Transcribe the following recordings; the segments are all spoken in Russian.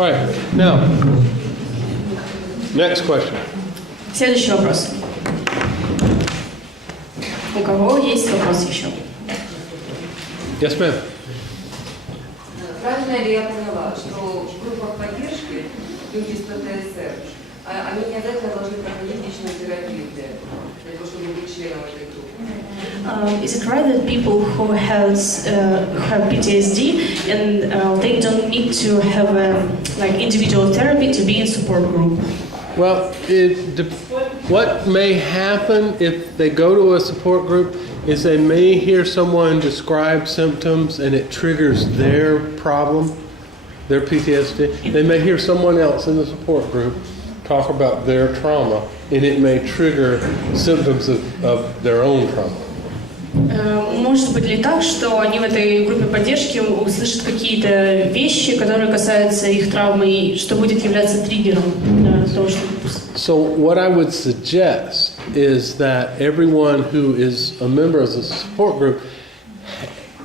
All right, now, next question. Следующий вопрос. У кого есть вопрос еще? Yes, ma'am. Правильно ли я поняла, что в группах поддержки люди с ПТСР, они не обязательно должны проходить личную терапию для того, чтобы быть членом этой группы? Is it right that people who have PTSD and they don't need to have like individual therapy to be in support group? Well, what may happen if they go to a support group is they may hear someone describe symptoms and it triggers their problem, their PTSD. They may hear someone else in the support group talk about their trauma and it may trigger symptoms of their own trauma. Может быть ли так, что они в этой группе поддержки услышат какие-то вещи, которые касаются их травмы, и что будет являться триггером для того, чтобы... So what I would suggest is that everyone who is a member of the support group,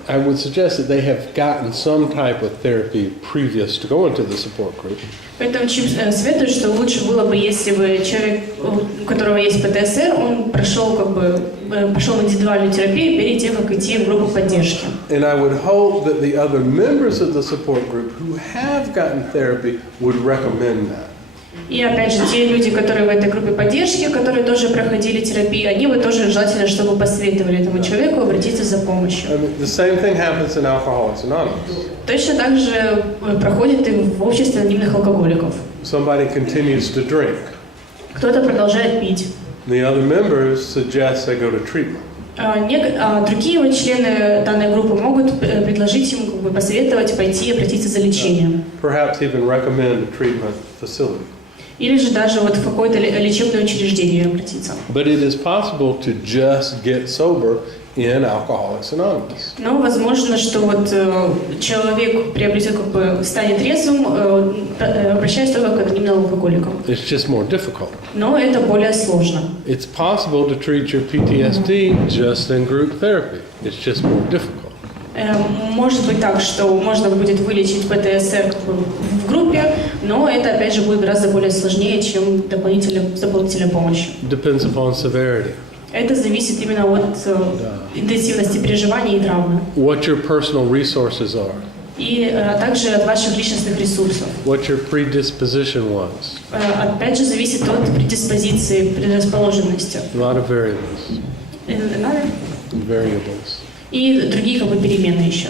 I would suggest that they have gotten some type of therapy previous to going to the support group. Поэтому советую, что лучше было бы, если бы человек, у которого есть ПТСР, он прошел в индивидуальную терапию перед тем, как идти в группу поддержки. And I would hope that the other members of the support group who have gotten therapy would recommend that. И опять же, те люди, которые в этой группе поддержки, которые тоже проходили терапию, они бы тоже желательно, чтобы посоветовали этому человеку обратиться за помощью. The same thing happens in Alcoholics Anonymous. Точно так же проходит и в обществе анонимных алкоголиков. Somebody continues to drink. Кто-то продолжает пить. The other members suggest they go to treatment. Другие вот члены данной группы могут предложить ему, посоветовать пойти обратиться за лечением. Perhaps even recommend a treatment facility. Или же даже вот в какое-то лечебное учреждение обратиться. But it is possible to just get sober in Alcoholics Anonymous. Но возможно, что вот человек приобретет, станет трезвым, обращаясь только к анонимным алкоголикам. It's just more difficult. Но это более сложно. It's possible to treat your PTSD just in group therapy. It's just more difficult. Может быть так, что можно будет вылечить ПТСР в группе, но это опять же будет гораздо более сложнее, чем дополнительная помощь. Depends upon severity. Это зависит именно от интенсивности переживаний и травмы. What your personal resources are. И также от ваших личностных ресурсов. What your predisposition was. Опять же зависит от предиспозиции, предрасположенности. A lot of variables. Variables. И другие переменные еще.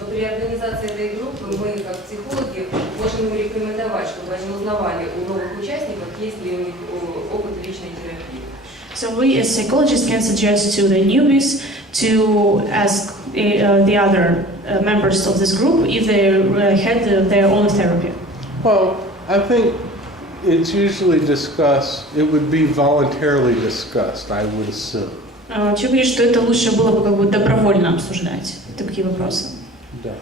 Но при организации этой группы мы, как психологи, можем им рекомендовать, чтобы они узнавали у новых участников, есть ли у них опыт личной терапии. So we as psychologists can suggest to the newbies to ask the other members of this group if they had their own therapy. Well, I think it's usually discussed, it would be voluntarily discussed, I would assume. Человек говорит, что это лучше было бы добровольно обсуждать такие вопросы. Да.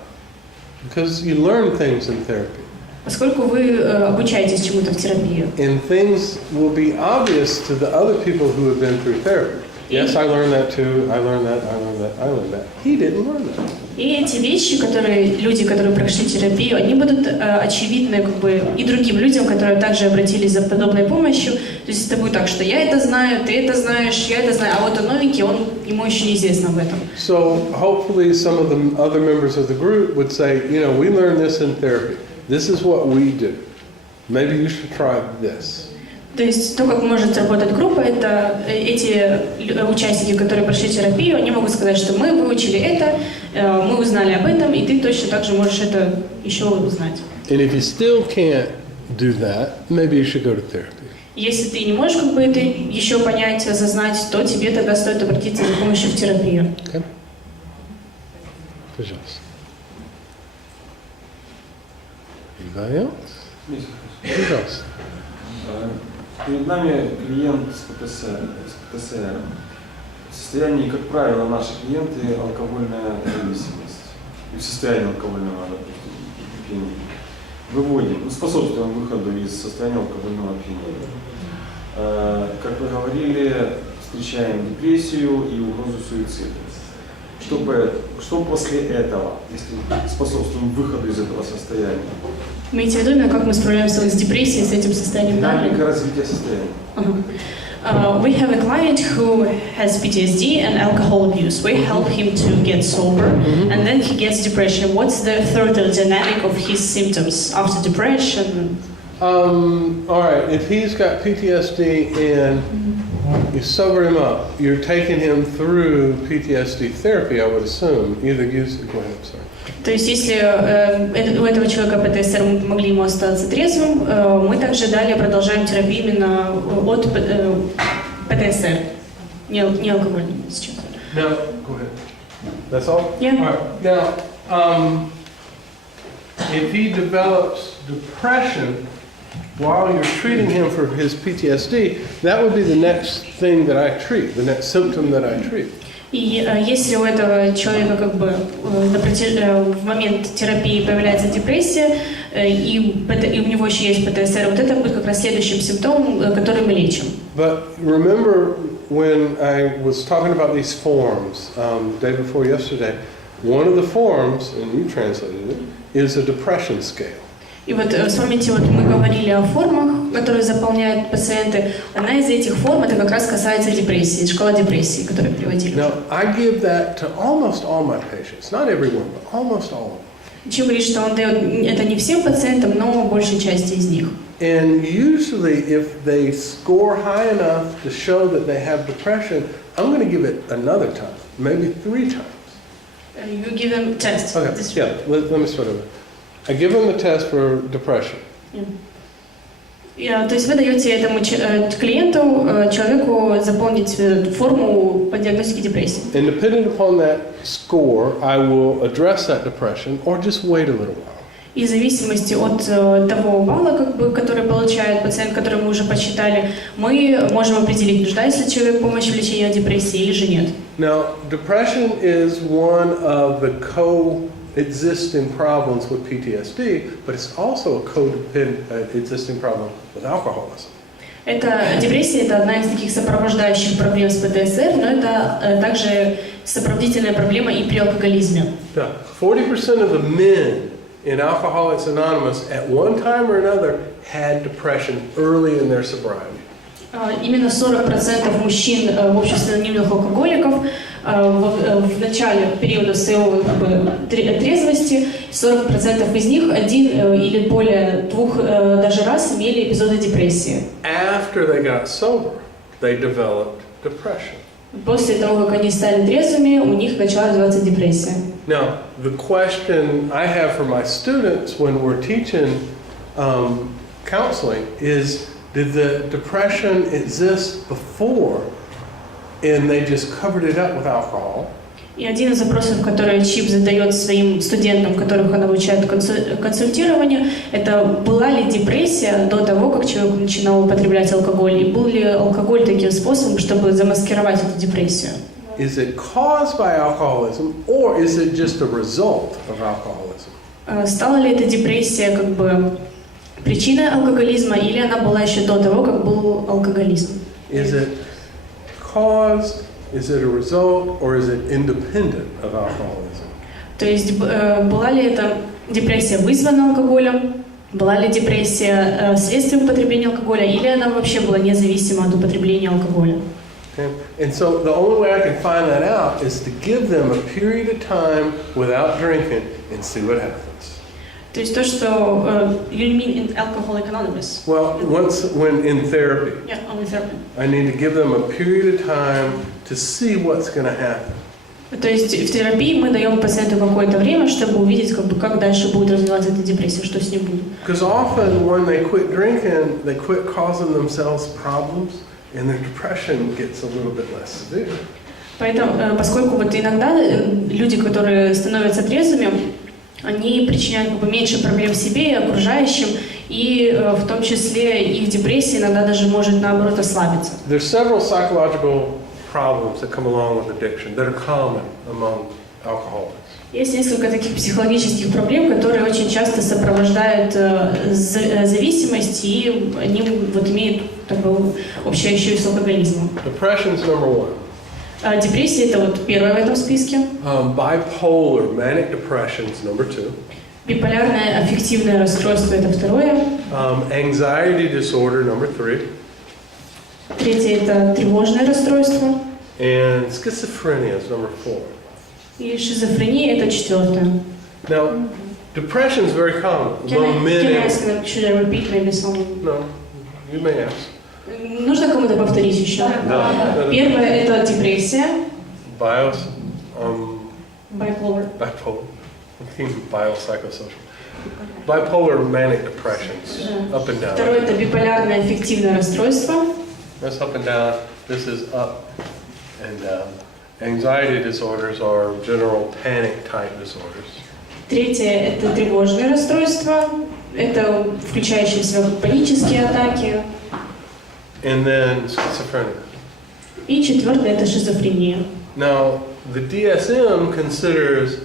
Because you learn things in therapy. Поскольку вы обучаетесь чему-то в терапии. And things will be obvious to the other people who have been through therapy. Yes, I learned that too. I learned that. I learned that. I learned that. He didn't learn that. И эти вещи, люди, которые прошли терапию, они будут очевидны и другим людям, которые также обратились за подобной помощью. То есть это будет так, что я это знаю, ты это знаешь, я это знаю, а вот он новенький, ему еще неизвестно об этом. So hopefully some of the other members of the group would say, we learned this in therapy. This is what we do. Maybe you should try this. То есть то, как может работать группа, это эти участники, которые прошли терапию, они могут сказать, что мы выучили это, мы узнали об этом, и ты точно так же можешь это еще узнать. And if you still can't do that, maybe you should go to therapy. Если ты не можешь это еще понять, осознать, то тебе тогда стоит обратиться за помощью в терапию. Okay. Пожалуйста. Anybody else? Пожалуйста. Перед нами клиент с ПТСР. В состоянии, как правило, наши клиенты алкогольная зависимость. И в состоянии алкогольного опьянения. Выводим, способствуем выходу из состояния алкогольного опьянения. Как вы говорили, встречаем депрессию и угрозу суицида. Что после этого, если способствуем выходу из этого состояния? Имеете в виду, именно как мы справляемся с депрессией, с этим состоянием Динамика давления? развития состояния. We have a client who has PTSD and alcohol abuse. We help him to get sober, and then he gets depression. What's the further dynamic of his symptoms after depression? All right, if he's got PTSD and you sober him up, you're taking him through PTSD therapy, I would assume. Either use, go ahead, sorry. То есть, если у этого человека ПТСР, мы помогли ему остаться трезвым, мы также далее продолжаем терапию именно от ПТСР, не алкогольный сейчас. Now, go ahead. That's all? Yeah. All right. Now, if he develops depression while you're treating him for his PTSD, that would be the next thing that I treat, the next symptom that I treat. И если у этого человека как бы в момент терапии появляется депрессия, и у него еще есть ПТСР, вот это будет как раз следующим симптомом, который мы лечим. But remember when I was talking about these forms day before yesterday, one of the forms, and you translated it, is a depression scale. И вот вспомните, вот мы говорили о формах, которые заполняют пациенты. Одна из этих форм это как раз касается депрессии, шкала депрессии, которую приводили. Now, I give that to almost all my patients, not everyone, but almost all of them. Чим говорит, что он дает это не всем пациентам, но большей части из них. And usually, if they score high enough to show that they have depression, I'm going to give it another time, maybe 3 times. You give them test. Okay, yeah, let me start over. I give them the test for depression. То есть вы даете этому клиенту, человеку заполнить форму по диагностике депрессии. And depending upon that score, I will address that depression or just wait a little while. И в зависимости от того балла, который получает пациент, который мы уже посчитали, мы можем определить, нуждается ли человек в помощи в лечении депрессии или же нет. Now, depression is one of the coexisting problems with PTSD, but it's also a coexisting problem with alcoholism. Депрессия – это одна из таких сопровождающих проблем с ПТСР, но это также сопроводительная проблема и при алкоголизме. 40% of the men in Alcoholics Anonymous at one time or another had depression early in their sobriety. Именно 40% мужчин в обществе анонимных алкоголиков в начале периода своего трезвости, 40% из них один или более 2 даже раз имели эпизоды депрессии. After they got sober, they developed depression. После того, как они стали трезвыми, у них начала развиваться депрессия. Now, the question I have for my students when we're teaching counseling is, did the depression exist before and they just covered it up with alcohol? И один из вопросов, который ЧИП задает своим студентам, которых он обучает консультированию, это была ли депрессия до того, как человек начинал употреблять алкоголь, и был ли алкоголь таким способом, чтобы замаскировать эту депрессию? Is it caused by alcoholism or is it just a result of alcoholism? Стала ли эта депрессия как бы причиной алкоголизма, или она была еще до того, как был алкоголизм? Is it caused, is it a result, or is it independent of alcoholism? То есть была ли эта депрессия вызвана алкоголем, была ли депрессия следствием употребления алкоголя, или она вообще была независима от употребления алкоголя? Okay. And so the only way I can find that out is to give them a period of time without drinking and see what happens. То есть то, что you mean in Alcoholics Anonymous? Well, when in therapy, Yeah, only therapy. I need to give them a period of time to see what's going to happen. То есть в терапии мы даем пациенту какое-то время, чтобы увидеть, как дальше будет развиваться эта депрессия, что с ним будет. Because often when they quit drinking, they quit causing themselves problems, and their depression gets a little bit less severe. Поэтому, поскольку вот иногда люди, которые становятся трезвыми, они причиняют как бы меньше проблем себе и окружающим, и в том числе их депрессия иногда даже может наоборот ослабиться. There's several psychological problems that come along with addiction that are common among alcoholics. Есть несколько таких психологических проблем, которые очень часто сопровождают зависимость, и они вот имеют такую общую с алкоголизмом. Depression's number one. Депрессия – это вот первая в этом списке. Bipolar, manic depression's number two. Биполярное аффективное расстройство – это второе. Anxiety disorder, number 3. Третье – это тревожное расстройство. And schizophrenia is number 4. И шизофрения – это четвертое. Now, depression is very common Can among men I and... ask, should I repeat maybe some? No, you may ask. Нужно кому-то повторить еще? Первое – это депрессия. Bipolar. Bipolar. Biopsychosocial. Bipolar manic depressions, up and down. Второе – это биполярное аффективное расстройство. That's up and down. This is up and down. Anxiety disorders are general panic type disorders. Третье – это тревожное расстройство. Это включающие в себя панические атаки. And then schizophrenia. И четвертое – это шизофрения. Now, the DSM considers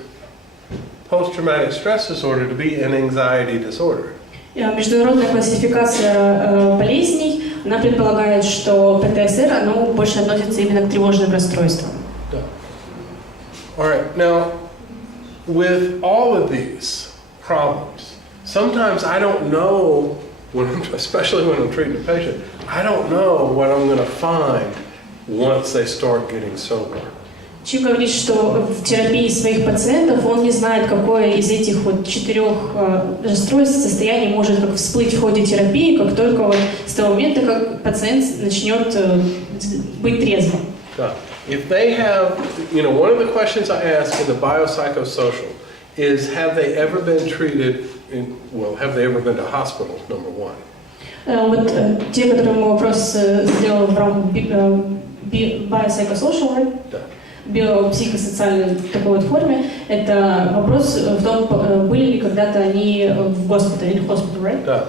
post-traumatic stress disorder to be an anxiety disorder. Международная классификация болезней, она предполагает, что ПТСР, оно больше относится именно к тревожным расстройствам. All right, now, with all of these problems, sometimes I don't know, especially when I'm treating a patient, I don't know what I'm going to find once they start getting sober. Чик говорит, что в терапии своих пациентов он не знает, какое из этих вот 4 расстройств, состояний может как всплыть в ходе терапии, как только вот с того момента, как пациент начнет быть трезвым. If they have, one of the questions I ask in the biopsychosocial is, have they ever been treated, have they ever been to hospital, number one? Вот те, которые мы вопрос сделал в рамках biopsychosocial, right? Да. Биопсихосоциальной такой вот форме, это вопрос в том, были ли когда-то они в госпитале, in hospital, right? Да.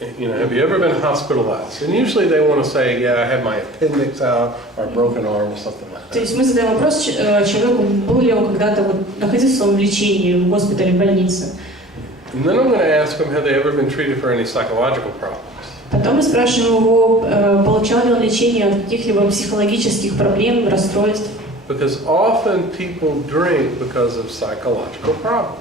Have you ever been hospitalized? And usually they want to say, yeah, I had my appendix out or a broken arm or something like that. То есть мы задаем вопрос человеку, был ли он когда-то вот находился в лечении в госпитале, в больнице. And then I'm going to ask them, have they ever been treated for any psychological problems? Потом мы спрашиваем его, получал ли он лечение от каких-либо психологических проблем, расстройств. Because often people drink because of psychological problems.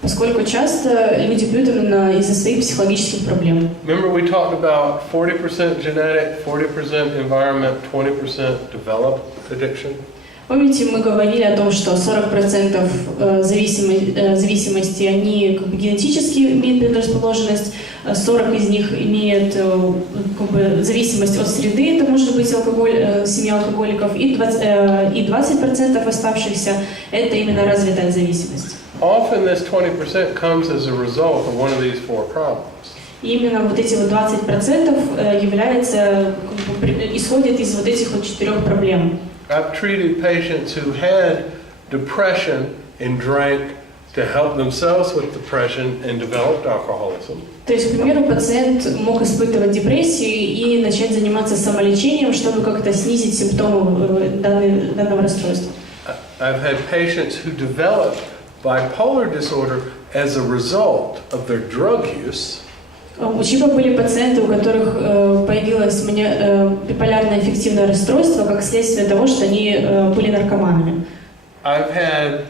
Поскольку часто люди пьют именно из-за своих психологических проблем. Remember we talked about 40% genetic, 40% environment, 20% developed addiction? Помните, мы говорили о том, что 40% зависимости, они как бы генетически имеют предрасположенность, 40 из них имеют как бы зависимость от среды, это может быть семья алкоголиков, и 20% оставшихся это именно развитая зависимость. Often this 20% comes as a result of one of these 4 problems. И именно вот эти вот 20% являются, исходят из вот этих вот 4 проблем. I've treated patients who had depression and drank to help themselves with depression and developed alcoholism. То есть, к примеру, пациент мог испытывать депрессию и начать заниматься самолечением, чтобы как-то снизить симптомы данного расстройства. I've had patients who developed bipolar disorder as a result of their drug use. У ЧИПа были пациенты, у которых появилось биполярное аффективное расстройство как следствие того, что они были наркоманами. I've had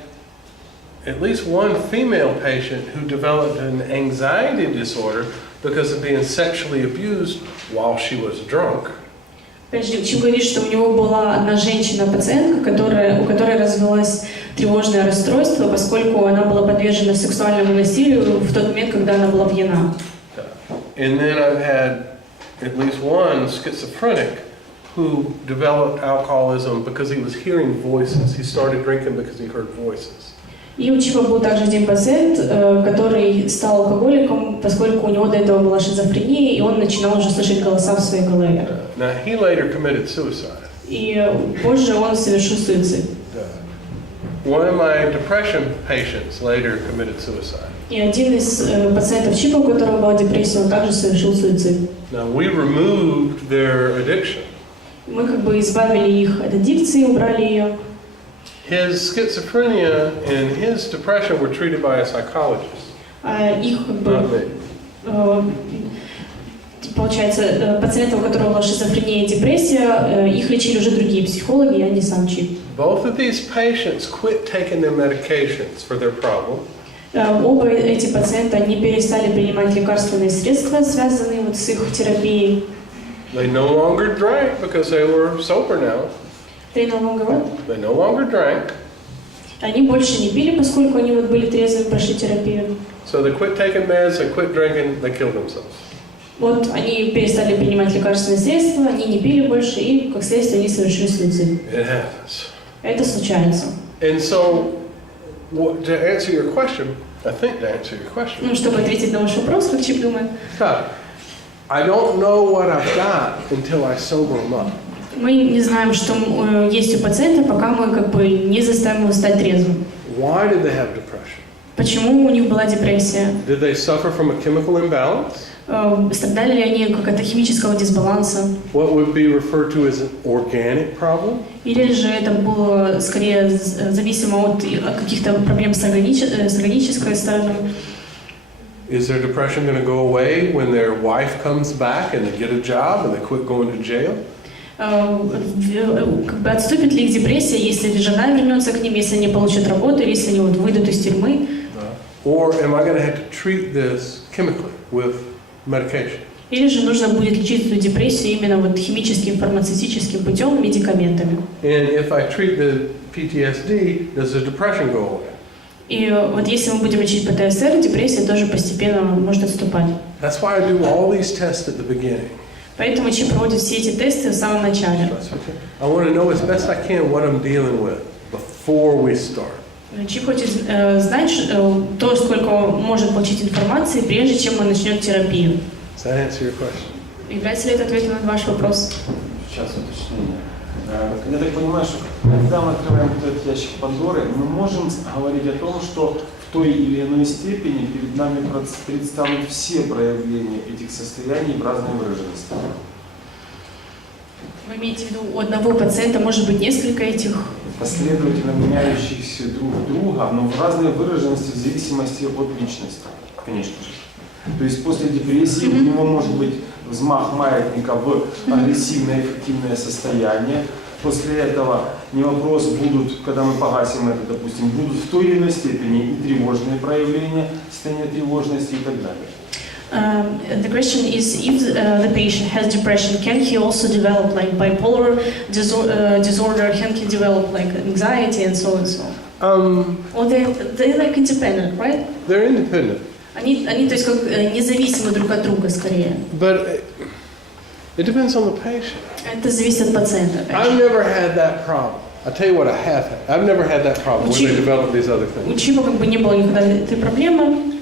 at least one female patient who developed an anxiety disorder because of being sexually abused while she was drunk. ЧИП говорит, что у него была одна женщина-пациентка, у которой развилось тревожное расстройство, поскольку она была подвержена сексуальному насилию в тот момент, когда она была пьяна. And then I've had at least one schizophrenic who developed alcoholism because he was hearing voices. He started drinking because he heard voices. И у ЧИПа был также один пациент, который стал алкоголиком, поскольку у него до этого была шизофрения, и он начинал уже слышать голоса в своей голове. Now he later committed suicide. И позже он совершил суицид. One of my depression patients later committed suicide. И один из пациентов ЧИПа, у которого была депрессия, он также совершил суицид. Now we removed their addiction. Мы как бы избавили их от аддикции, убрали ее. His schizophrenia and his depression were treated by a psychologist. Их как бы, получается, пациентов, у которых была шизофрения и депрессия, их лечили уже другие психологи, а не сам ЧИП. Both of these patients quit taking their medications for their problem. Оба эти пациента, они перестали принимать лекарственные средства, связанные вот с их терапией. They no longer drank because they were sober now. They no longer what? They no longer drank. Они больше не пили, поскольку они вот были трезвы, прошли терапию. So they quit taking meds, they quit drinking, they killed themselves. Вот они перестали принимать лекарственные средства, они не пили больше, и, как следствие, они совершили суицид. It happens. Это случается. And so, to answer your question, I think to answer your question, Ну, чтобы ответить на ваш вопрос, как Чип думает, I don't know what I've got until I sober them up. мы не знаем, что есть у пациента, пока мы как бы не заставим его стать трезвым. Why did they have depression? Почему у них была депрессия? Did they suffer from a chemical imbalance? Страдали ли они от химического дисбаланса? What would be referred to as an organic problem? Или же это было скорее зависимо от каких-то проблем с органической стороны? Is their depression going to go away when their wife comes back and they get a job and they quit going to jail? Как бы отступит ли их депрессия, если жена вернется к ним, если они получат работу, или если они вот выйдут из тюрьмы? Or am I going to have to treat this chemically with medication? Или же нужно будет лечить эту депрессию именно вот химическим, фармацевтическим путем, медикаментами. And if I treat the PTSD, does the depression go away? И вот если мы будем лечить ПТСР, депрессия тоже постепенно может отступать. That's why I do all these tests at the beginning. Поэтому Чип проводит все эти тесты в самом начале. I want to know as best I can what I'm dealing with before we start. Чип хочет знать то, сколько может получить информации, прежде чем мы начнем терапию. Does that answer your question? Является ли это ответом на ваш вопрос? Сейчас уточнение. Я так понимаю, что когда мы открываем вот этот ящик Пандоры, мы можем говорить о том, что в той или иной степени перед нами предстанут все проявления этих состояний в разной выраженности. Вы имеете в виду, у одного пациента может быть несколько этих? Последовательно меняющихся друг друга, но в разной выраженности в зависимости от личности, конечно же. То есть после депрессии у него может быть взмах маятника в агрессивное, эффективное состояние. После этого не вопрос, будут, когда мы погасим это, допустим, будут в той или иной степени и тревожные проявления, состояние тревожности и так далее. The question is, if the patient has depression, can he also develop like bipolar disorder? Can he develop like anxiety and so and so? Or they're like independent, right? They're independent. Они, то есть, как независимы друг от друга скорее. But it depends on the patient. Это зависит от пациента. I've never had that problem. I'll tell you what I have had. I've never had that problem when they develop these other У things. Чипа как бы не было никогда этой проблемы.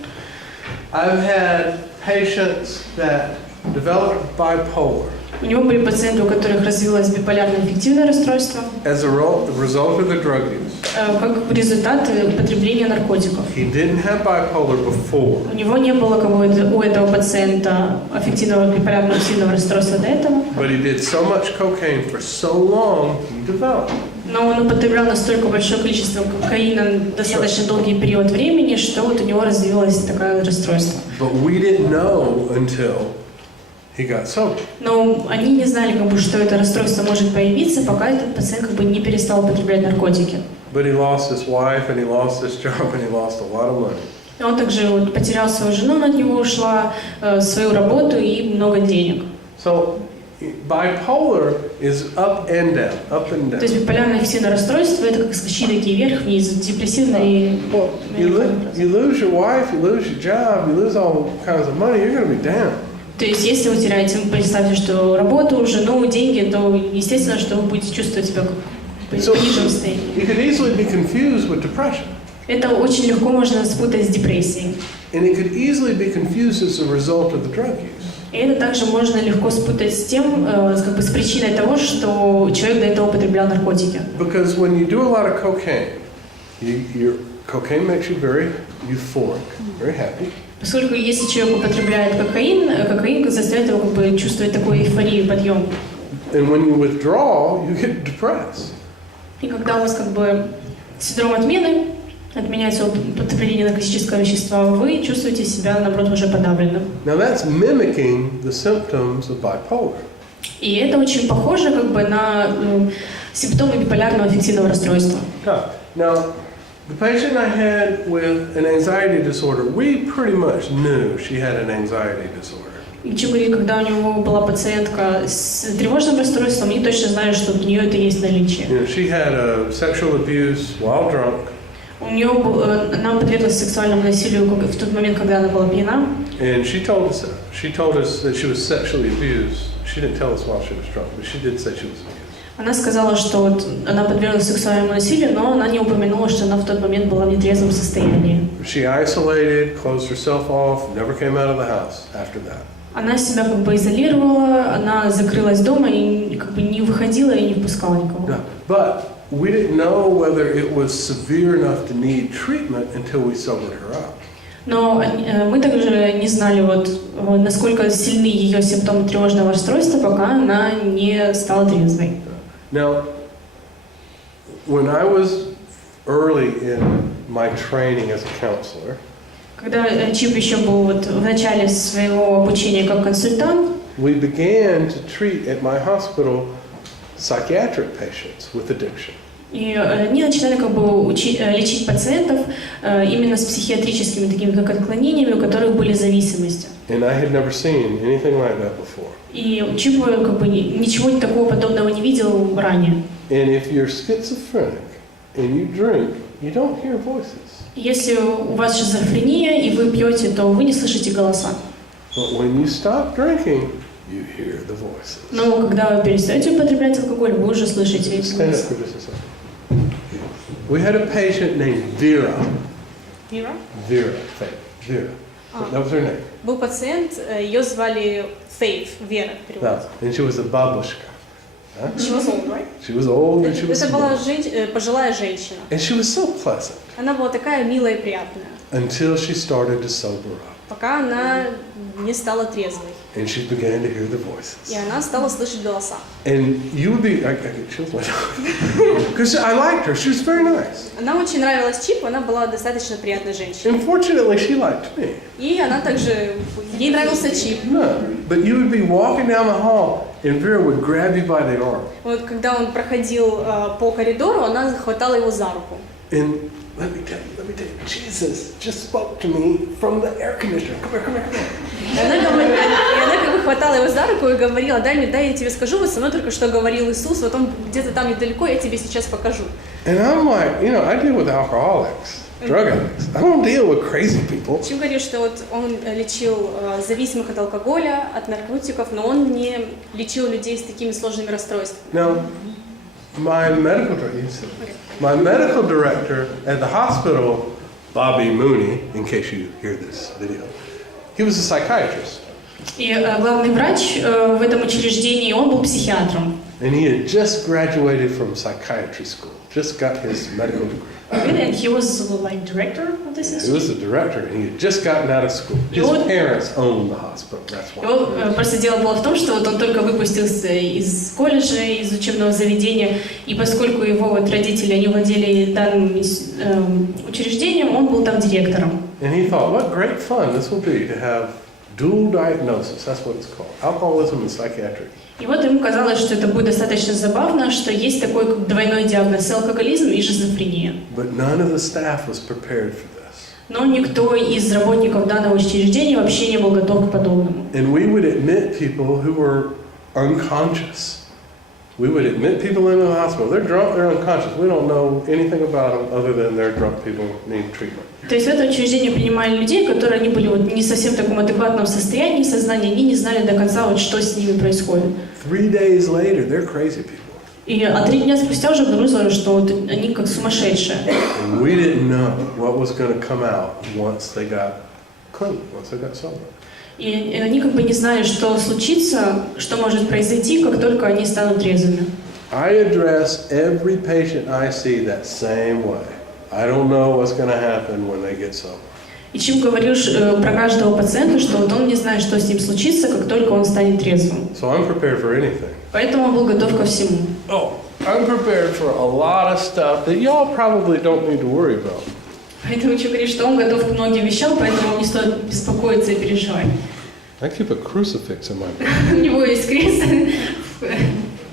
I've had patients that developed bipolar У него были пациенты, у которых развилось биполярное аффективное расстройство, as a result of the drug use. как результат употребления наркотиков. He didn't have bipolar before, У него не было у этого пациента аффективного биполярного аффективного расстройства до этого, but he did so much cocaine for so long, he developed. но он употреблял настолько большое количество кокаина достаточно долгий период времени, что вот у него развилось такое расстройство. But we didn't know until he got sober. Но они не знали, как бы, что это расстройство может появиться, пока этот пациент как бы не перестал употреблять наркотики. But he lost his wife, and he lost his job, and he lost a lot of money. Он также вот потерял свою жену, она от него ушла, свою работу и много денег. So bipolar is up and down, up and То есть down. биполярное аффективное расстройство это как скачки такие вверх-вниз, депрессивные. Well, you lose your wife, you lose your job, you lose all kinds of money, you're going to be down. То есть если вы теряете, представьте, что работу, жену, деньги, то естественно, что вы будете чувствовать себя в пониженном состоянии. You could easily be confused with depression. Это очень легко можно спутать с депрессией. And it could easily be confused as a result of the drug use. И это также можно легко спутать с тем, как бы с причиной того, что человек до этого употреблял наркотики. Because when you do a lot of cocaine, your cocaine makes you very euphoric, very happy. Поскольку если человек употребляет кокаин заставляет его как бы чувствовать такую эйфорию, подъем. And when you withdraw, you get depressed. И когда у вас как бы синдром отмены, отменяется употребление наркотического вещества, вы чувствуете себя, наоборот, уже подавленным. Now that's mimicking the symptoms of bipolar. И это очень похоже как бы на симптомы биполярного аффективного расстройства. Now, The patient I had with an anxiety disorder, we pretty much knew she had an anxiety disorder. И в Чебуре, когда у него была пациентка с тревожным расстройством, они точно знали, что у нее это есть наличие. You know, she had sexual abuse while drunk. У нее она подверглась сексуальному насилию в тот момент, когда она была пьяна. And she told us that. She told us that she was sexually abused. She didn't tell us while she was drunk, but she did say she was abused. Она сказала, что вот она подверглась сексуальному насилию, но она не упомянула, что она в тот момент была в нетрезвом состоянии. She isolated, closed herself off, never came out of the house after that. Она себя как бы изолировала, она закрылась дома и как бы не выходила и не впускала никого. No, but we didn't know whether it was severe enough to need treatment until we sobered her up. Но мы также не знали, вот, насколько сильны ее симптомы тревожного расстройства, пока она не стала трезвой. Now, when I was early in my training as a counselor, Когда Чип еще был вот в начале своего обучения как консультант, we began to treat at my hospital psychiatric patients with addiction. и они начинали как бы лечить пациентов именно с психиатрическими такими как отклонениями, у которых были зависимости. And I had never seen anything like that before. И Чип как бы ничего такого подобного не видел ранее. And if you're schizophrenic and you drink, you don't hear voices. Если у вас шизофрения и вы пьете, то вы не слышите голоса. But when you stop drinking, you hear the voices. Но когда вы перестаете употреблять алкоголь, вы уже слышите эти Stand up голоса. for just a second. We had a patient named Vera. Vera? Vera, Faith. Vera. That was her name. Был пациент, ее звали Faith, Вера Yeah. переводится. And she was a babushka. Huh? She was old, right? She was old and she was Это была small. пожилая женщина. And she was so pleasant Она была такая милая и приятная, until she started to sober up. пока она не стала трезвой. And she began to hear the voices. И она стала слышать голоса. And you would be, I get chills because I liked her. She was very nice. Она очень нравилась Чипу, она была достаточно приятной женщиной. And fortunately, she liked me. И она также, ей нравился Чип. No, but you would be walking down the hall, and Vera would grab you by the arm. Вот когда он проходил по коридору, она хватала его за руку. And let me tell you, Jesus just spoke to me from the air conditioner. Come here. И она как бы хватала его за руку и говорила: дай я тебе скажу, вот со мной только что говорил Иисус, вот он где-то там недалеко, я тебе сейчас покажу. And I'm like, I deal with alcoholics, drug addicts. I don't deal with crazy people. Чим говорит, что вот он лечил зависимых от алкоголя, от наркотиков, но он не лечил людей с такими сложными расстройствами. Now, my medical director at the hospital, Bobby Mooney, in case you hear this video, he was a psychiatrist. И главный врач в этом учреждении, он был психиатром. And he had just graduated from psychiatry school, just got his medical degree. And he was like director of this He was institute. the director, and he had just gotten out of school. His parents owned the hospital, that's why. Его просто дело было в том, что вот он только выпустился из колледжа, из учебного заведения, и поскольку его вот родители, они владели данным учреждением, он был там директором. And he thought, what great fun this will be to have dual diagnosis, that's what it's called, alcoholism and psychiatry. И вот ему казалось, что это будет достаточно забавно, что есть такой как двойной диагноз: алкоголизм и шизофрения. But none of the staff was prepared for this. Но никто из работников данного учреждения вообще не был готов к подобному. And we would admit people who were unconscious. We would admit people into the hospital. They're drunk, they're unconscious. We don't know anything about them other than they're drunk people need treatment. То есть в это учреждение принимали людей, которые они были вот не совсем в таком адекватном состоянии сознания, они не знали до конца, вот, что с ними происходит. 3 days later, they're crazy people. И 3 дня спустя уже обнаружили, что вот они как сумасшедшие. And we didn't know what was going to come out once they got clean, once they got sober. И они как бы не знали, что случится, что может произойти, как только они станут трезвыми. I address every patient I see that same way. I don't know what's going to happen when they get sober. И Чип говорил про каждого пациента, что вот он не знает, что с ним случится, как только он станет трезвым. So I'm prepared for anything. Поэтому он был готов ко всему. Oh, I'm prepared for a lot of stuff that y'all probably don't need to worry about. Поэтому Чип говорит, что он готов к многим вещам, поэтому не стоит беспокоиться и переживать. I keep a crucifix in my bag. У него есть крест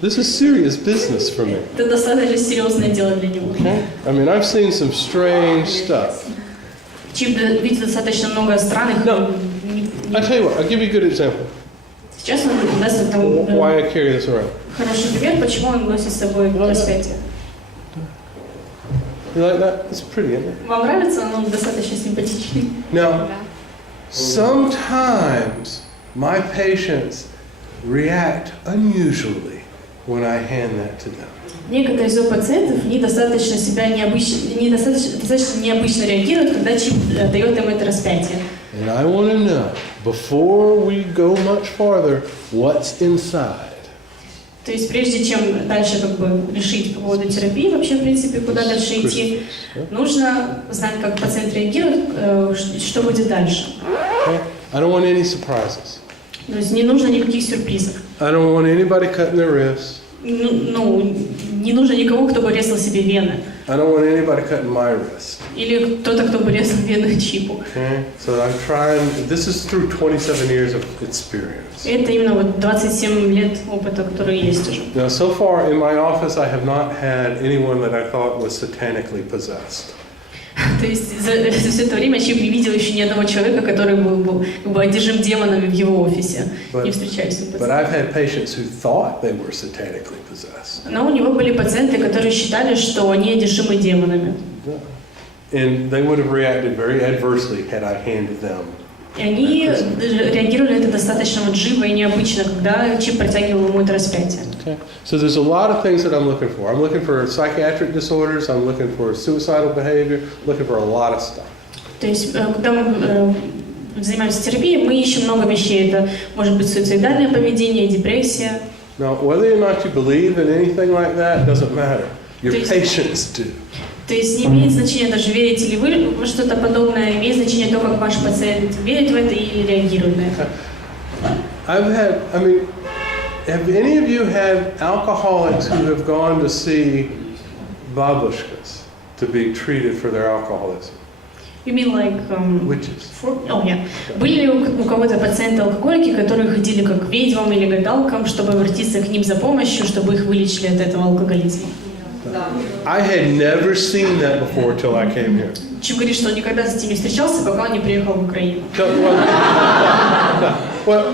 This is serious business for me. Это достаточно серьезное дело для него. Okay? I mean, I've seen some strange stuff. Чип видит достаточно много странных. No. I tell you what, I'll give you a good example. Сейчас он даст там Why I carry this around. хороший пример, почему он носит с собой распятие. You like that? It's pretty, isn't it? Вам нравится? Он достаточно симпатичный. Now, sometimes my patients react unusually when I hand that to them. Некоторые из его пациентов недостаточно необычно реагируют, когда Чип дает им это распятие. And I want to know, before we go much farther, what's inside. То есть прежде чем дальше решить по поводу терапии, вообще в принципе куда дальше идти, нужно знать, как пациент реагирует, что будет дальше. Okay? I don't want any surprises. То есть не нужно никаких сюрпризов. I don't want anybody cutting their wrists. Не нужно никого, кто бы резал себе вены. I don't want anybody cutting my wrist. Или кто-то, кто бы резал вены Чипу. Okay? So I'm trying, this is through 27 years of experience. Это именно 27 лет опыта, который есть уже. Now, so far in my office, I have not had anyone that I thought was satanically possessed. То есть за все это время Чип не видел еще ни одного человека, который был одержим демонами в его офисе. Не встречаюсь с ним. But I've had patients who thought they were satanically possessed. Но у него были пациенты, которые считали, что они одержимы демонами. And they would have reacted very adversely had I handed them. И они реагировали это достаточно живо и необычно, когда Чип протягивал ему это распятие. Okay. So there's a lot of things that I'm looking for. I'm looking for psychiatric disorders, I'm looking for suicidal behavior, looking for a lot of stuff. То есть, когда мы занимаемся терапией, мы ищем много вещей. Это может быть суицидальное поведение, депрессия. Now, whether or not you believe in anything like that doesn't matter. Your patients do. То есть не имеет значения даже верите ли вы во что-то подобное, имеет значение то, как ваш пациент верит в это и реагирует на это. Have any of you had alcoholics who have gone to see babushkas to be treated for their alcoholism? You mean like witches? Были ли у кого-то пациенты-алкоголики, которые ходили как к ведьмам или гадалкам, чтобы обратиться к ним за помощью, чтобы их вылечили от этого алкоголизма? I had never seen that before till I came here. Чип говорит, что он никогда с этим не встречался, пока он не приехал в Украину. Well,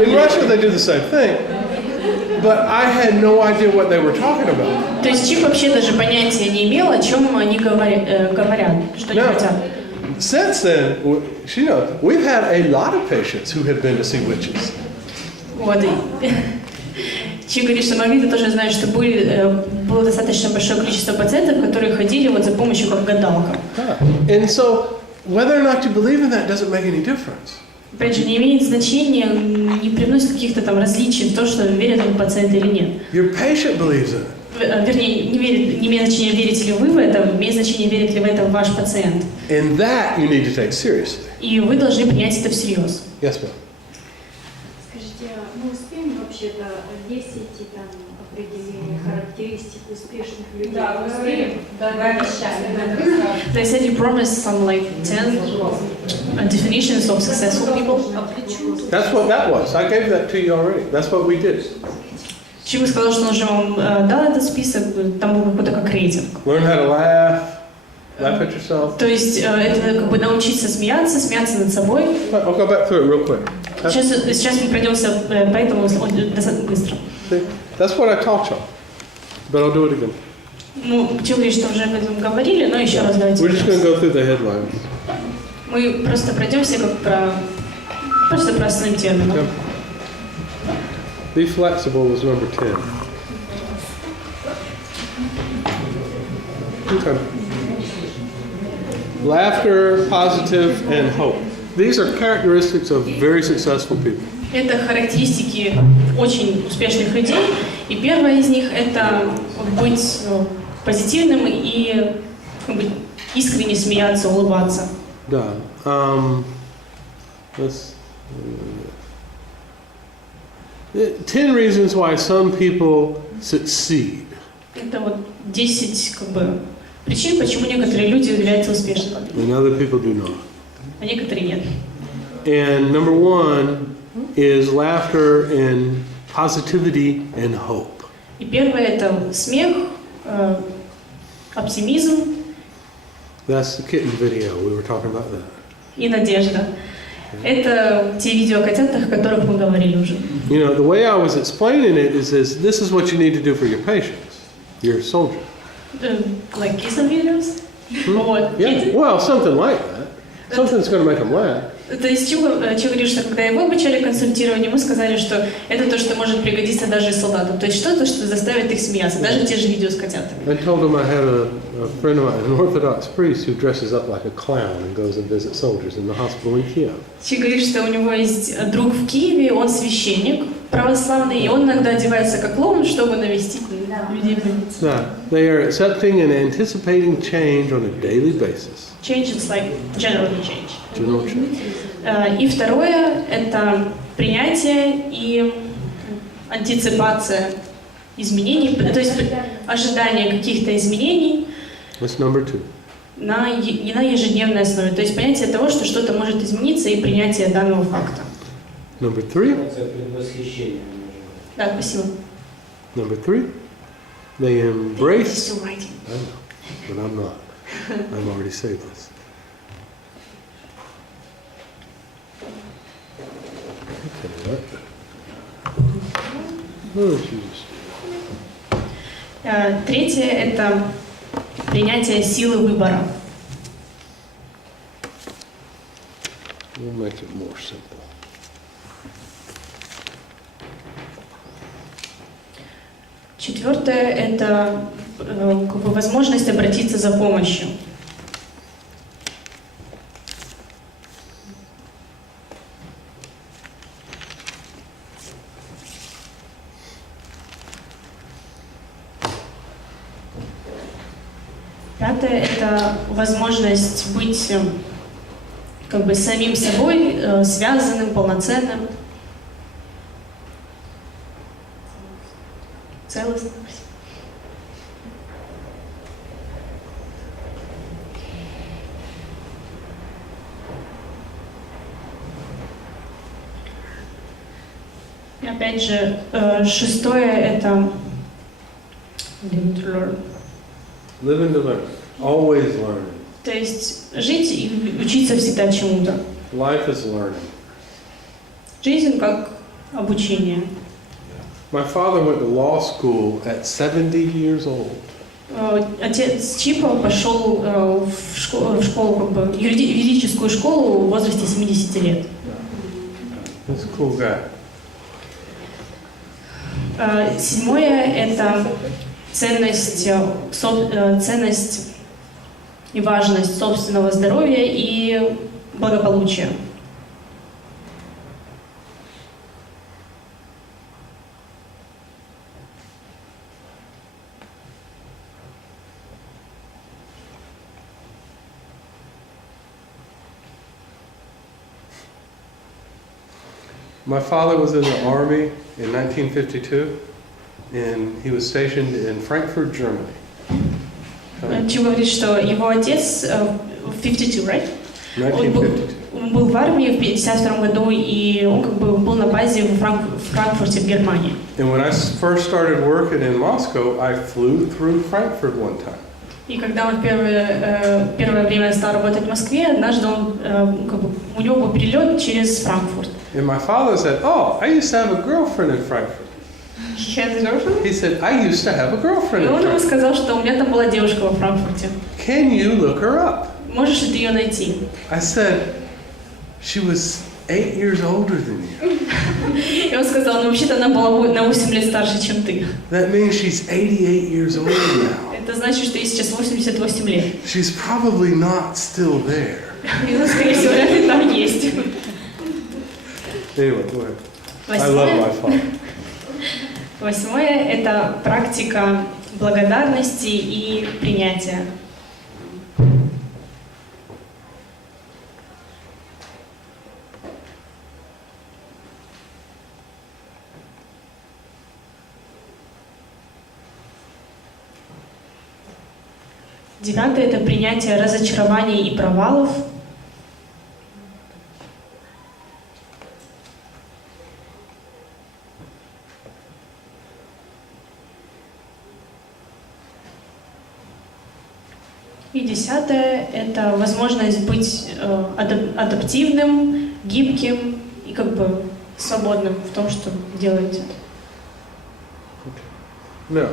in Russia they do the same thing, but I had no idea what they were talking about. То есть Чип вообще даже понятия не имел, о чем они говорят, что они хотят. Since then, we've had a lot of patients who have been to see witches. Вот. Чип говорит, что Магрита тоже знает, что было достаточно большое количество пациентов, которые ходили за помощью как гадалкам. And so, whether or not you believe in that doesn't make any difference. Опять же, не имеет значения, не привносит каких-то там различий в то, что верит этот пациент или нет. Your patient believes in it. Вернее, не имеет значения, верите ли вы в это, имеет значение, верит ли в это ваш пациент. And that you need to take seriously. И вы должны принять это всерьез. Yes, ma'am. Скажите, мы успеем вообще-то 10 определений характеристик успешных людей? Да, успеем? Да, обещали. They said you promised some 10 definitions of successful people. That's what that was. I gave that to you already. That's what we did. Чип сказал, что он уже вам дал этот список, там был какой-то как рейтинг. Learn how to laugh at yourself. То есть это научиться смеяться над собой. I'll go back through it real quick. Сейчас мы пройдемся по этому достаточно быстро. That's what I taught y'all, but I'll do it again. Чип говорит, что уже об этом говорили, но еще раз давайте. We're just going to go through the headlines. Мы просто пройдемся просто про основные термины. Okay. Be flexible was number 10. Okay. Laughter, positive, and hope. These are characteristics of very successful people. Это характеристики очень успешных людей, и первая из них это быть позитивным и искренне смеяться, улыбаться. Да. 10 reasons why some people succeed. Это 10 причин, почему некоторые люди являются успешными, And other people do not. а некоторые нет. And number 1 is laughter and positivity and hope. И первое это смех, оптимизм That's the kitten video. We were talking about that. и надежда. Это те видео о котятах, о которых мы говорили уже. You know, the way I was explaining it is this is what you need to do for your patients, your soldier. Like kissing videos? Or what? Yeah, well, something like that. Something's going to make them laugh. То есть, Чего говоришь, что когда его обучали консультированию, мы сказали, что это то, что может пригодиться даже солдатам. То есть что-то, что заставит их смеяться, даже те же видео с котятами. I told them I had a friend of mine, an Orthodox priest, who dresses up like a clown and goes and visits soldiers in the hospital in Kiev. Чи говоришь, что у него есть друг в Киеве, он священник православный, и он иногда одевается как клоун, чтобы навестить людей. Now, they are accepting and anticipating change on a daily basis. Change is like generally change. General change. И второе – это принятие и антиципация изменений, то есть ожидание каких-то изменений That's number 2. на ежедневной основе. То есть понятие того, что что-то может измениться, и принятие данного факта. Number 3. Да, спасибо. Number 3. They embrace. Still writing. I know, but I'm not. I've already saved this. Okay, what did you just Третье – это принятие силы выбора. We'll make it more simple. Четвертое – это как бы возможность обратиться за помощью. Пятое – это возможность быть как бы самим собой, связанным, полноценным, целостным. И опять же, шестое – это Live and learn. Always learning. то есть жить и учиться всегда чему-то. Life is learning. Жизнь как обучение. My father went to law school at 70 years old. Отец Чипа пошел в школу, как бы, юридическую школу в возрасте 70 лет. He's a cool guy. Седьмое – это ценность и важность собственного здоровья и благополучия. My father was in the army in 1952, and he was stationed in Frankfurt, Germany. Чу говорит, что его отец в 52, right? 1952. Он был в армии в 52 году, и он как бы был на базе в Франкфурте, в Германии. And when I first started working in Moscow, I flew through Frankfurt one time. И когда он первое время стал работать в Москве, однажды он, как бы, у него был перелет через Франкфурт. And my father said, "Oh, I used to have a girlfriend in Frankfurt." He has a girlfriend? He said, "I used to have a girlfriend И in он ему Frankfurt. сказал, что у меня там была девушка во Франкфурте. Can you look her up?" Можешь ли ты ее найти? I said, "She was 8 years older than you. И он сказал, ну вообще-то она была на 8 лет старше, чем ты. That means she's 88 years old now. Это значит, что ей сейчас 88 лет. She's probably not still there." И он, скорее всего, вряд ли там есть. Anyway, go ahead. I love my father. Восьмое – это практика благодарности и принятия. Девятое – это принятие разочарований и провалов. И 10-е – это возможность быть адаптивным, гибким и как бы свободным в том, что делаете. Now,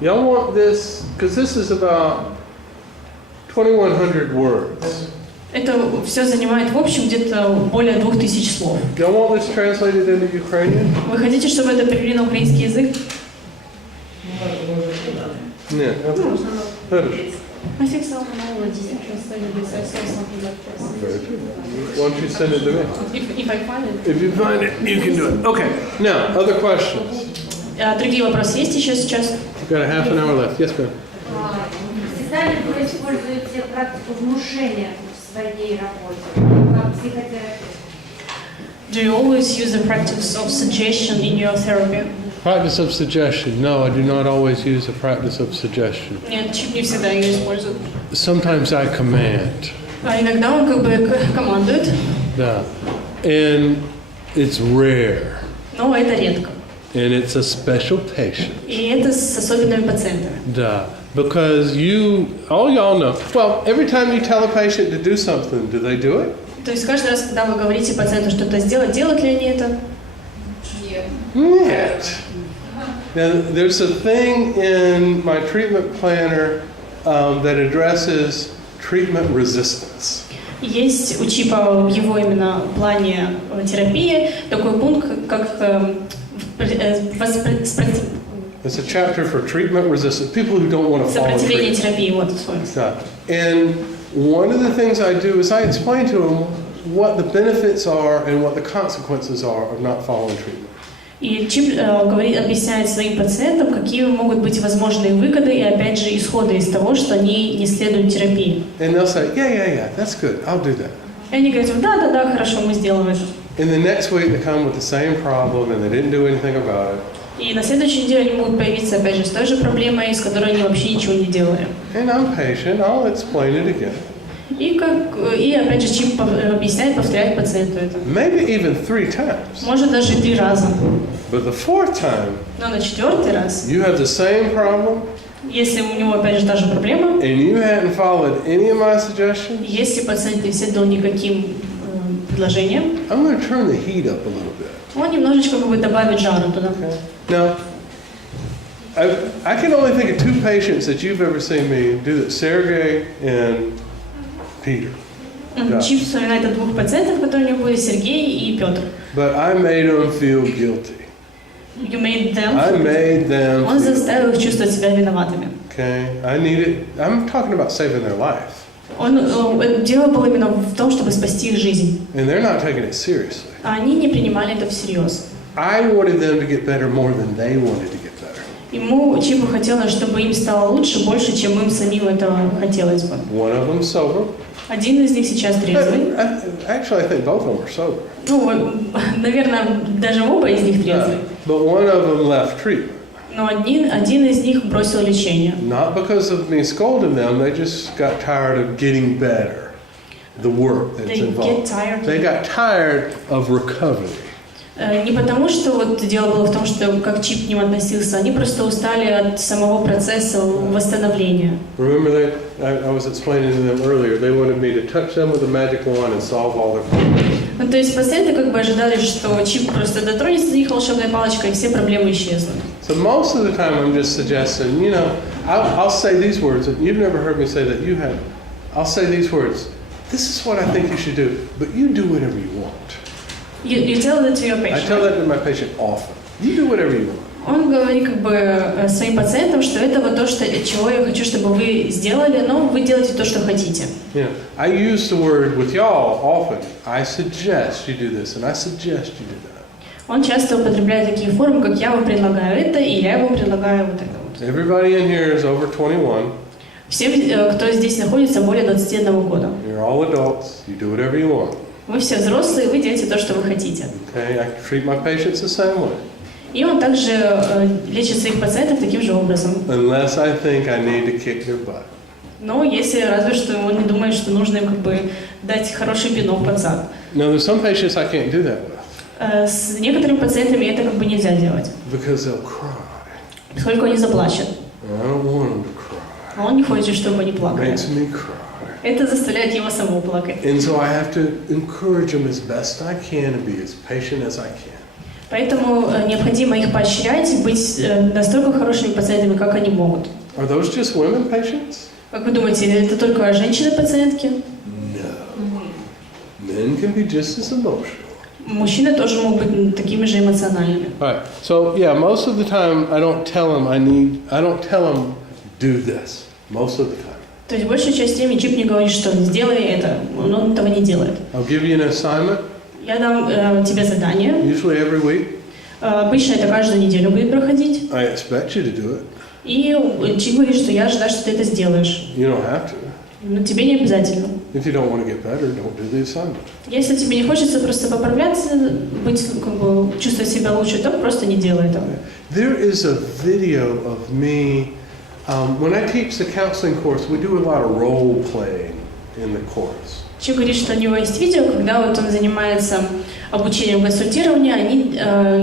y'all want this, because this is about 2,100 words. Это все занимает в общем где-то более 2000 слов. Y'all want this translated into Ukrainian? Вы хотите, чтобы это перевели на украинский язык? Нет. Хорошо. I think so. Translated this. I saw something like this. Why don't you send it to me? If I find it. If you find it, you can do it. Okay. Now, other questions? Другие вопросы есть еще сейчас? We've got a half an hour left. Yes, ma'am. Всегда ли вы используете практику внушения в своей работе, как психотерапевт? Do you always use the practice of suggestion in your therapy? Practice of suggestion. No, I do not always use the practice of suggestion. Нет, Чип не всегда ее использует. Sometimes I command. А иногда он как бы командует, Yeah. And it's rare. но это редко. And it's a special patient. И это с особенными пациентами. Duh. Because all y'all know, well, every time you tell a patient to do something, do they do it? То есть каждый раз, когда вы говорите пациенту что-то сделать, делают ли они это? Нет. Now, there's a thing in my treatment planner that addresses treatment resistance. Есть у Чипа в его именно плане терапии такой пункт, как It's a chapter for treatment resistance, people who don't want to follow сопротивление treatment. терапии. Вот свой. And one of the things I do is I explain to them what the benefits are and what the consequences are of not following treatment. И Чип объясняет своим пациентам, какие могут быть возможные выгоды и, опять же, исходы из того, что они не следуют терапии. And they'll say, yeah, that's good, I'll do that. И они говорят, да, хорошо, мы сделаем это. And the next week they come with the same problem and they didn't do anything about it. И на следующей неделе они могут появиться, опять же, с той же проблемой, с которой они вообще ничего не делали. And I'm patient, I'll explain it again. И опять же, Чип объясняет, повторяет пациенту это. Maybe even 3 times. Может, даже 3 раза. But the 4th time, Но на 4-й раз, you have the same problem если у него, опять же, та же проблема, and you hadn't followed any of my suggestions, если пациент не следовал никаким предложениям, I'm going to turn the heat up a little bit. он немножечко как бы добавит жару туда. Now, I can only think of 2 patients that you've ever seen me do that, Sergey and Peter. Да. Чип вспоминает о 2 пациентах, которые у него были, Сергей и Петр. But I made them feel guilty. You made them. I made them Он feel, заставил их чувствовать себя виноватыми. okay? I'm talking about saving their life. Дело было именно в том, чтобы спасти их жизнь. And they're not taking it seriously. А они не принимали это всерьез. I wanted them to get better more than they wanted to get better. Ему, Чипу, хотелось, чтобы им стало лучше, больше, чем им самим этого хотелось бы. One of them sober. Один из них сейчас трезвый. Actually, I think both of them are sober. Ну, наверное, даже оба из них трезвые. But one of them left treatment. Но один из них бросил лечение. Not because of me scolding them, they just got tired of getting better. The work that's involved. They got tired of recovery. Не потому, что вот дело было в том, что как Чип к ним относился, они просто устали от самого процесса восстановления. Remember that I was explaining to them earlier. They wanted me to touch them with a magic wand and solve all their problems. Ну, то есть пациенты как бы ожидали, что Чип просто дотронется до них волшебной палочкой, и все проблемы исчезнут. So most of the time I'm just suggesting, I'll say these words, and you've never heard me say that, I'll say these words, this is what I think you should do, but you do whatever you want. You tell that to your patient. I tell that to my patient often. You do whatever you want. Он говорит как бы своим пациентам, что это вот то, чего я хочу, чтобы вы сделали, но вы делаете то, что хотите. I use the word with y'all often. I suggest you do this, and I suggest you do that. Он часто употребляет такие формы, как я вам предлагаю это, и я вам предлагаю вот это вот. Everybody in here is over 21. Все, кто здесь находится, более 21 года. You're all adults. You do whatever you want. Вы все взрослые, вы делаете то, что вы хотите. Okay, I treat my patients the same way. И он также лечит своих пациентов таким же образом. Unless I think I need to kick their butt. Но если разве что он не думает, что нужно им как бы дать хороший пинок под зад. Now, there's some patients I can't do that with. С некоторыми пациентами это как бы нельзя делать. Because they'll cry. Поскольку они заплачут. And I don't want them to cry. а он не хочет, чтобы они плакали. Makes me cry. Это заставляет его самого плакать. And so I have to encourage them as best I can and be as patient as I can. Поэтому необходимо их поощрять, быть настолько хорошими пациентами, как они могут. Are those just women patients? Как вы думаете, это только женщины-пациентки? No. Men can be just as emotional. Мужчины тоже могут быть такими же эмоциональными. All right. So yeah, most of the time I don't tell them do this. Most of the time. То есть большую часть времени Чип мне говорит, что сделай это, но он этого не делает. I'll give you an assignment. Я дам тебе задание. Usually every week. Обычно это каждую неделю будет проходить. I expect you to do it. И Чип говорит, что я ожидаю, что ты это сделаешь. You don't have to. Но тебе не обязательно. If you don't want to get better, don't do the assignment. Если тебе не хочется просто поправляться, быть, чувствовать себя лучше, то просто не делай этого. There is a video of me. When I teach the counseling course, we do a lot of role playing in the course. Чип говорит, что у него есть видео, когда вот он занимается обучением консультирования, они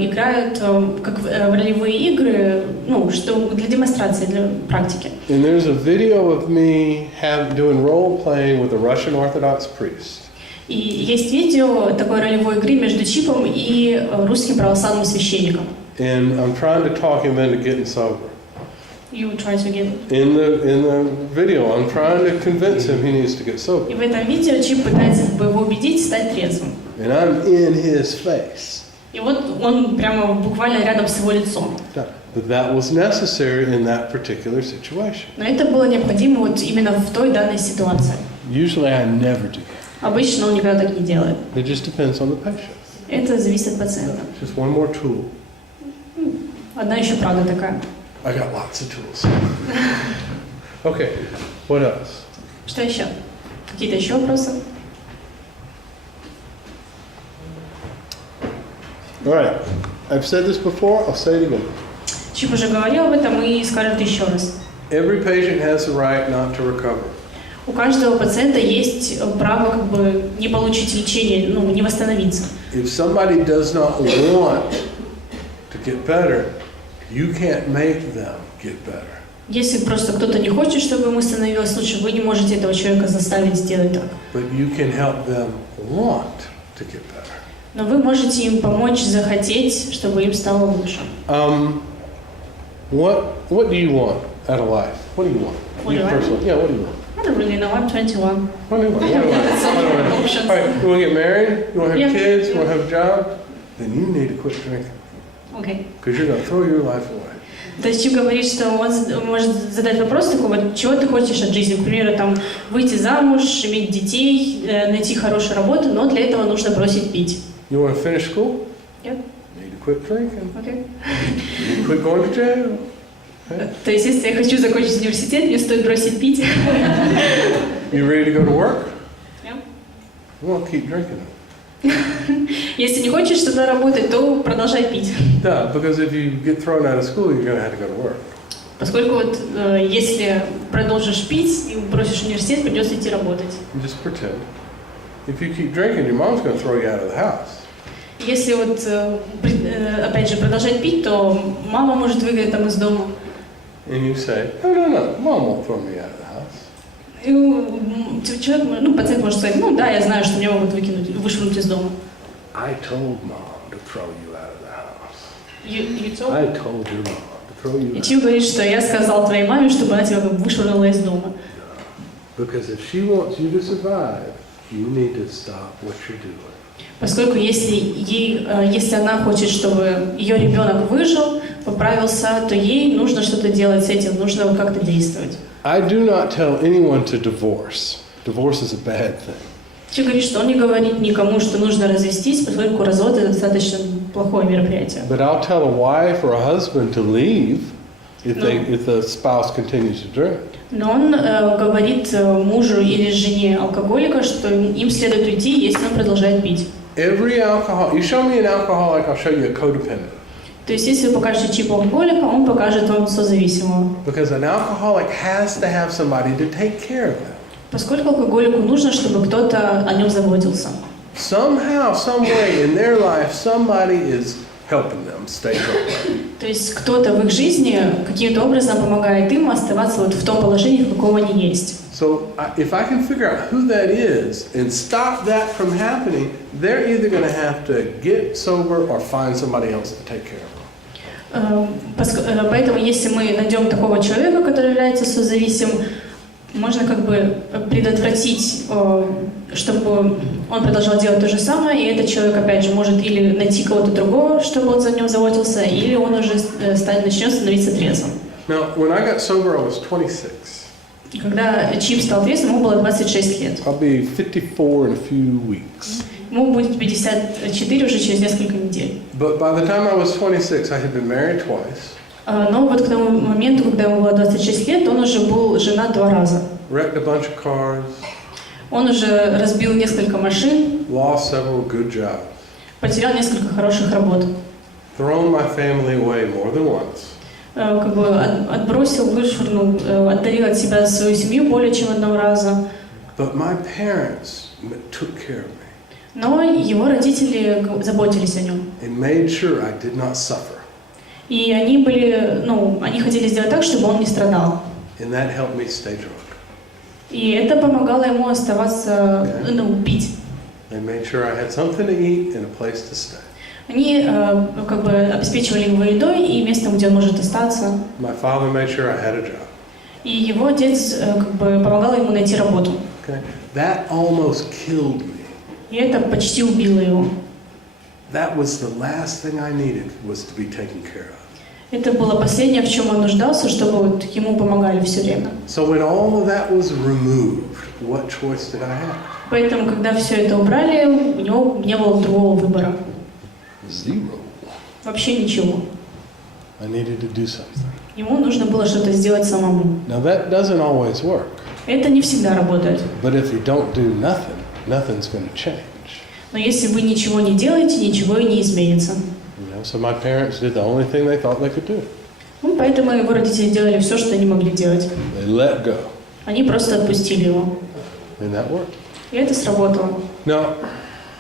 играют как в ролевые игры, ну, что для демонстрации, для практики. And there's a video of me doing role playing with a Russian Orthodox priest. И есть видео такой ролевой игры между Чипом и русским православным священником. And I'm trying to talk him into getting sober. You try to get... In the video, I'm trying to convince him he needs to get sober. И в этом видео Чип пытается его убедить стать трезвым. And I'm in his face. И вот он прямо буквально рядом с его лицом. But that was necessary in that particular situation. Но это было необходимо вот именно в той данной ситуации. Usually I never do that. Обычно он никогда так не делает. It just depends on the patient. Это зависит от пациента. Just one more tool. Одна еще правда такая. I got lots of tools. Okay, what else? Что еще? Какие-то еще вопросы? All right, I've said this before, I'll say it again. Чип уже говорил об этом и скажет еще раз. Every patient has the right not to recover. У каждого пациента есть право как бы не получить лечение, ну, не восстановиться. If somebody does not want to get better, you can't make them get better. Если просто кто-то не хочет, чтобы ему становилось лучше, вы не можете этого человека заставить сделать так. But you can help them want to get better. Но вы можете им помочь захотеть, чтобы им стало лучше. What do you want out of life? What do you want? What You do I personally. Yeah, what do you want? I don't really know, I'm 21. What do you want? What do you want? What do you want? Options. All right, you want to get married? You want to have Yeah. kids? You want to have a job? Then you need to quit drinking. Okay. Because you're going to throw your life away. То есть Чип говорит, что он может задать вопрос такой, вот, чего ты хочешь от жизни? К примеру, там, выйти замуж, иметь детей, найти хорошую работу, но для этого нужно бросить пить. You want to finish school? Yep. You need to quit drinking. Okay. You need to quit going to jail. Okay? То есть, если я хочу закончить университет, мне стоит бросить пить. You ready to go to work? Yeah. Well, keep drinking. Если не хочешь туда работать, то продолжай пить. Yeah, because if you get thrown out of school, you're going to have to go to work. Поскольку вот, если продолжишь пить и бросишь университет, придется идти работать. Just pretend. If you keep drinking, your mom's going to throw you out of the house. Если вот, опять же, продолжать пить, то мама может выгнать там из дома. And you say, no, mom won't throw me out of the house. И человек, ну, пациент может сказать, ну да, я знаю, что меня могут вышвырнуть из дома. I told mom to throw you out of the house. You told? I told your mom to throw you И out. Чип говорит, что я сказал твоей маме, чтобы она тебя вышвырнула из дома. Because if she wants you to survive, you need to stop what you're doing. Поскольку если она хочет, чтобы ее ребенок выжил, поправился, то ей нужно что-то делать с этим, нужно как-то действовать. I do not tell anyone to divorce. Divorce is a bad thing. Чип говорит, что он не говорит никому, что нужно развестись, поскольку развод это достаточно плохое мероприятие. But I'll tell a wife or a husband to leave if the spouse continues to drink. Но он говорит мужу или жене алкоголика, что им следует уйти, если он продолжает пить. Every alcohol, you show me an alcoholic, I'll show you a codependent. То есть, если вы покажете Чипу алкоголика, он покажет вам созависимого. Because an alcoholic has to have somebody to take care of them. Поскольку алкоголику нужно, чтобы кто-то о нем заботился. Somehow, some way in their life, somebody is helping them stay drunk. То есть кто-то в их жизни каким-то образом помогает им оставаться вот в том положении, в каком они есть. So if I can figure out who that is and stop that from happening, they're either going to have to get sober or find somebody else to take care of them. Поэтому если мы найдем такого человека, который является созависимым, можно как бы предотвратить, чтобы он продолжал делать то же самое, и этот человек, опять же, может или найти кого-то другого, чтобы он за ним заботился, или он уже начнет становиться трезвым. Now, when I got sober, I was 26. Когда Чип стал трезвым, ему было 26 лет. I'll be 54 in a few weeks. Ему будет 54 уже через несколько недель. But by the time I was 26, I had been married twice. Но вот к тому моменту, когда ему было 26 лет, он уже был женат 2 раза. Wrecked a bunch of cars. Он уже разбил несколько машин, Lost several good jobs. потерял несколько хороших работ. Thrown my family away more than once. Как бы отбросил, вышвырнул, отдалил от себя свою семью более чем одного раза. But my parents took care of me Но его родители заботились о нем. and made sure I did not suffer. И они были, они хотели сделать так, чтобы он не страдал. And that helped me stay drunk. И это помогало ему оставаться, пить. They made sure I had something to eat and a place to stay. Они как бы обеспечивали его едой и местом, где он может остаться. My father made sure I had a job. И его отец как бы помогал ему найти работу. Okay? That almost killed me. И это почти убило его. That was the last thing I needed, was to be taken care of. Это было последнее, в чем он нуждался, чтобы вот ему помогали все время. So when all of that was removed, what choice did I have? Поэтому, когда все это убрали, у него не было другого выбора. Zero. Вообще ничего. I needed to do something. Ему нужно было что-то сделать самому. Now that doesn't always work. Это не всегда работает. But if you don't do nothing, nothing's going to change. Но если вы ничего не делаете, ничего и не изменится. So my parents did the only thing they thought they could do. Поэтому его родители делали все, что они могли делать. They let go. Они просто отпустили его. And that worked. И это сработало. Now,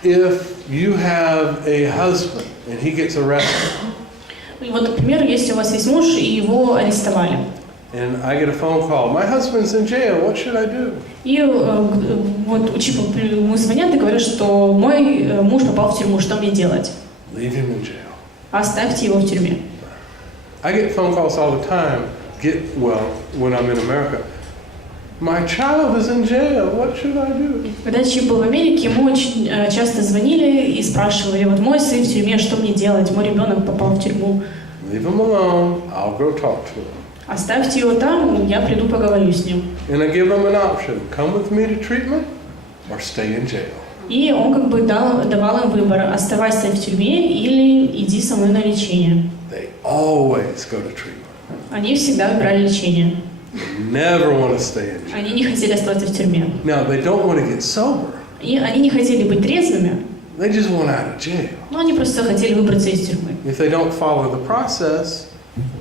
if you have a husband and he gets arrested, И вот, например, если у вас есть муж, и его арестовали. and I get a phone call, my husband's in jail, what should I do? И вот ему звонят и говорят, что мой муж попал в тюрьму, что мне делать? Leave him in jail. Оставьте его в тюрьме. I get phone calls all the time, when I'm in America. My child is in jail, what should I do? Когда Чип был в Америке, ему очень часто звонили и спрашивали, вот мой сын в тюрьме, что мне делать? Мой ребенок попал в тюрьму. Leave him alone, I'll go talk to him. Оставьте его там, я приду поговорю с ним. And I give him an option, come with me to treatment or stay in jail. И он как бы давал им выбор, оставайся в тюрьме или иди со мной на лечение. They always go to treatment. Они всегда выбрали лечение. They never want to stay in jail. Они не хотели оставаться в тюрьме. Now, they don't want to get sober. И они не хотели быть трезвыми, They just want out of jail. но они просто хотели выбраться из тюрьмы. If they don't follow the process,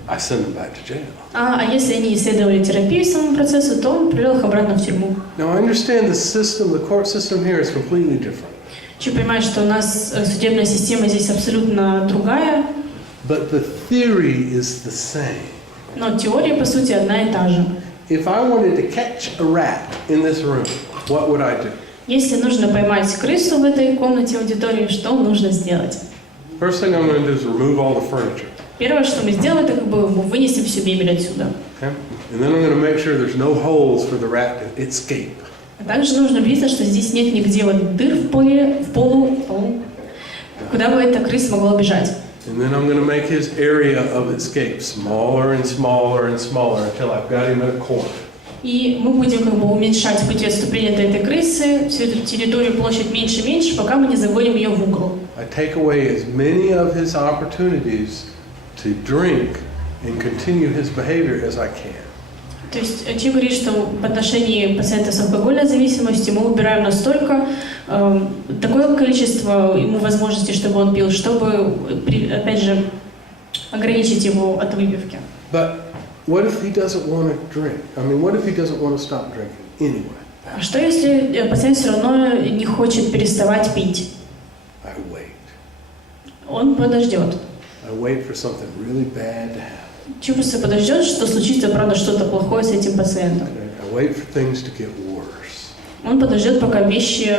I send them back to jail. А если они исследовали терапию самому процессу, то он привел их обратно в тюрьму. Now, I understand the court system here is completely different. Чип понимает, что у нас судебная система здесь абсолютно другая, But the theory is the same. но теория, по сути, одна и та же. If I wanted to catch a rat in this room, what would I do? Если нужно поймать крысу в этой комнате аудитории, что нужно сделать? First thing I'm going to do is remove all the furniture. Первое, что мы сделаем, это как бы вынесем всю мебель отсюда. Okay? And then I'm going to make sure there's no holes for the rat to escape. А также нужно убедиться, что здесь нет нигде вот дыр в полу, куда бы эта крыса могла бежать. And then I'm going to make his area of escape smaller and smaller and smaller until I've got him in a corner. И мы будем как бы уменьшать пути отступления этой крысы, всю эту территорию, площадь меньше и меньше, пока мы не загоним ее в угол. I take away as many of his opportunities to drink and continue his behavior as I can. То есть Чип говорит, что в отношении пациента с алкогольной зависимостью мы убираем настолько такое количество ему возможностей, чтобы он пил, чтобы, опять же, ограничить его от выпивки. But what if he doesn't want to drink? I mean, what if he doesn't want to stop drinking anyway? А что если пациент все равно не хочет переставать пить? I wait. Он подождет. I wait for something really bad to happen. Человек просто подождет, что случится, правда, что-то плохое с этим пациентом. I wait for things to get worse. Он подождет, пока вещи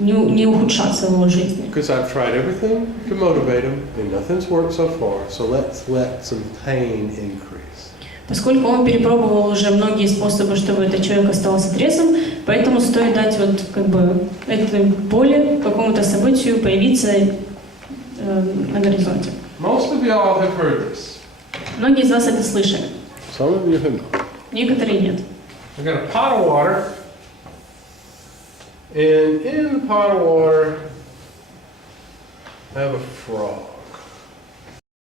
не ухудшатся в его жизни. Because I've tried everything to motivate him, and nothing's worked so far. So let's let some pain increase. Поскольку он перепробовал уже многие способы, чтобы этот человек остался трезвым, поэтому стоит дать вот как бы этой боли, какому-то событию появиться на горизонте. Most of y'all have heard this. Многие из вас это слышали, Some of you have not. некоторые нет. I got a pot of water, and in the pot of water, I have a frog.